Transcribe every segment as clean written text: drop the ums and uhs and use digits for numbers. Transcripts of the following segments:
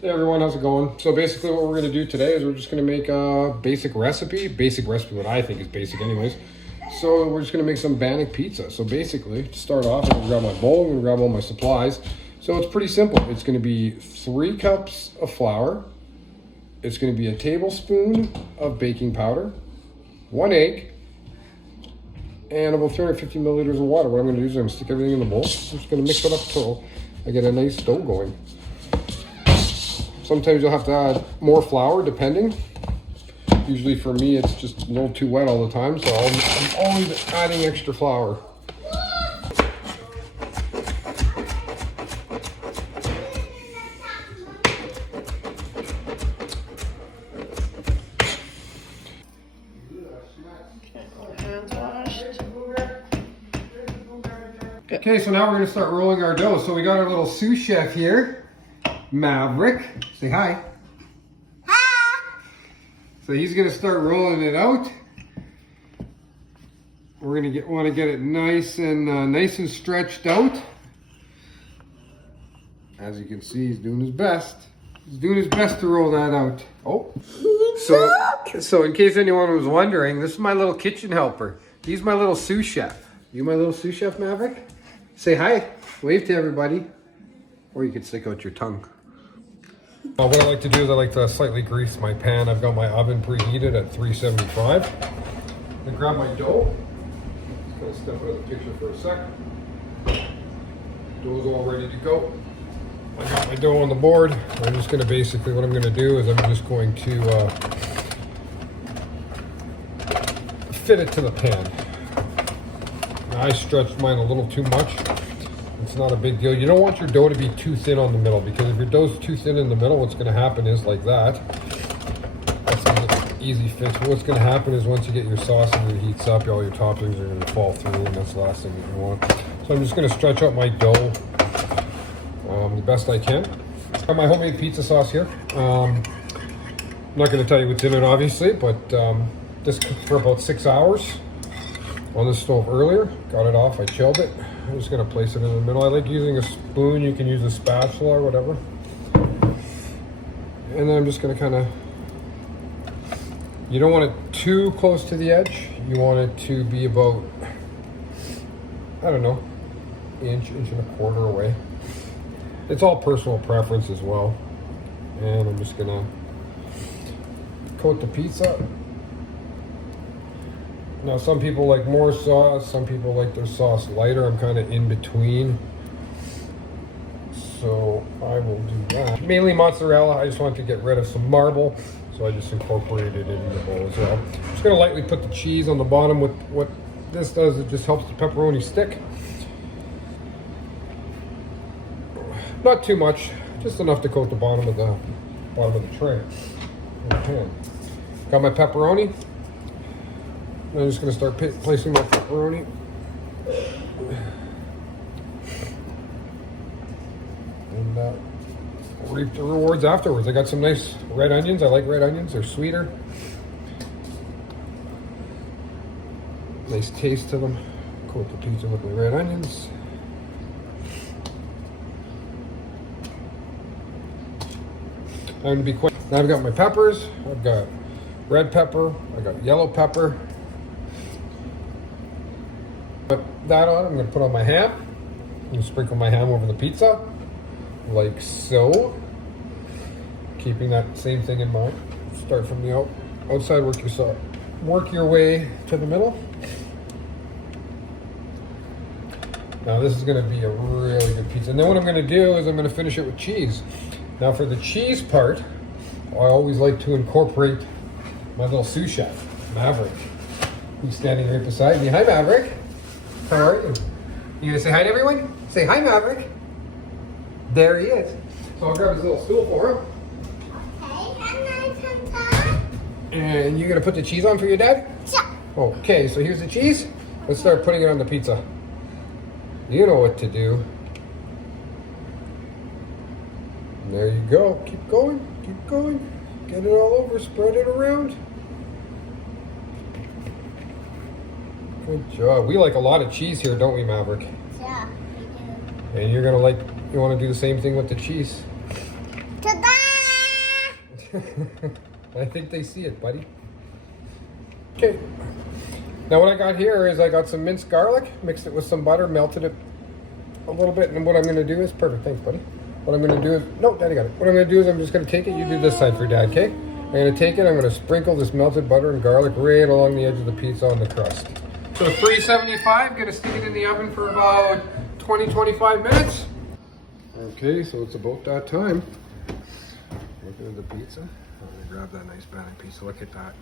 Hey everyone, how's it going? So basically what we're going to do today is we're just going to make a basic recipe, what I think is basic anyways. So we're just going to make some Bannock pizza. So basically, to start off, I'm going to grab my bowl, I'm going to grab all my supplies. So it's pretty simple. It's going to be 3 cups of flour. It's going to be a tablespoon of baking powder, 1 egg, and about 350 milliliters of water. What I'm going to do is I'm going to stick everything in the bowl. I'm just going to mix it up until I get a nice dough going. Sometimes you'll have to add more flour depending. Usually for me it's just a little too wet all the time, so I'm always adding extra flour. Hands washed. Okay, so now we're going to start rolling our dough. So we got our little sous chef here, Maverick. Say hi. Hi. So he's going to start rolling it out. We're going to want to get it nice and stretched out. As you can see, he's doing his best. He's doing his best to roll that out. Oh. So in case anyone was wondering, this is my little kitchen helper. He's my little sous chef. You my little sous chef, Maverick? Say hi. Wave to everybody. Or you can stick out your tongue. What I like to do is I like to slightly grease my pan. I've got my oven preheated at 375. I grab my dough. Just gonna step out of the picture for a sec. Dough's all ready to go. I got my dough on the board. I'm just gonna basically, what I'm gonna do is I'm just going to fit it to the pan. Now, I stretched mine a little too much. It's not a big deal. You don't want your dough to be too thin on the middle, because if your dough's too thin in the middle, what's going to happen is like that. That's an easy fix. What's going to happen is once you get your sauce and it heats up, all your toppings are going to fall through, and that's the last thing that you want. So I'm just going to stretch out my dough the best I can. I have my homemade pizza sauce here. I'm not going to tell you what's in it, obviously, but this cooked for about 6 hours on the stove earlier. Got it off. I chilled it. I'm just going to place it in the middle. I like using a spoon. You can use a spatula or whatever. And then I'm just going to kind of, you don't want it too close to the edge. You want it to be about, I don't know, inch and a quarter away. It's all personal preference as well. And I'm just going to coat the pizza. Now, some people like more sauce, some people like their sauce lighter. I'm kind of in between. So I will do that. Mainly mozzarella. I just want to get rid of some marble, so I just incorporated it in the bowl as well. I'm just going to lightly put the cheese on the bottom. With what this does, it just helps the pepperoni stick. Not too much, just enough to coat the bottom of the tray. Okay. Got my pepperoni. I'm just going to start placing my pepperoni. And reap the rewards afterwards. I got some nice red onions. I like red onions. They're sweeter. Nice taste to them. Coat the pizza with the red onions. I'm going to be quick. Now I've got my peppers. I've got red pepper. I got yellow pepper. Put that on. I'm going to put on my ham. I'm going to sprinkle my ham over the pizza, like so. Keeping that same thing in mind. Start from the outside, work your way to the middle. Now this is going to be a really good pizza. And then what I'm going to do is I'm going to finish it with cheese. Now for the cheese part, I always like to incorporate my little sous chef, Maverick. He's standing right beside me. Hi, Maverick. How are you? You gonna say hi to everyone? Say hi, Maverick. There he is. So I'll grab his little stool for him. Okay, and you're gonna put the cheese on for your dad? Yeah. Okay, so here's the cheese. Let's start putting it on the pizza. You know what to do. There you go. Keep going. Keep going. Get it all over. Spread it around. Good job. We like a lot of cheese here, don't we, Maverick? Yeah, we do. And you want to do the same thing with the cheese. Ta-da! I think they see it, buddy. Okay. Now what I got here is I got some minced garlic, mixed it with some butter, melted it a little bit, and what I'm gonna do is, perfect, thanks buddy. What I'm gonna do is, no, Daddy got it. What I'm gonna do is I'm just gonna take it, you do this side for Dad, okay? I'm gonna take it, I'm gonna sprinkle this melted butter and garlic right along the edge of the pizza on the crust. So 375, gonna stick it in the oven for about 20-25 minutes. Okay, so it's about that time. Looking at the pizza. I'm gonna grab that nice battered pizza. Look at that.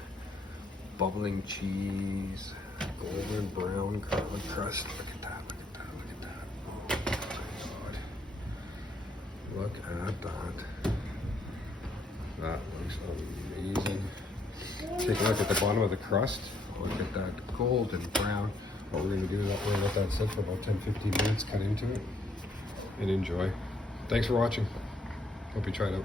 Bubbling cheese, golden brown garlic crust. Look at that, look at that, look at that. Oh my God. Look at that. That looks amazing. Take a look at the bottom of the crust. Look at that golden brown. What we're gonna do is we're gonna let that sit for about 10-15 minutes, cut into it, and enjoy. Thanks for watching. Hope you try it out.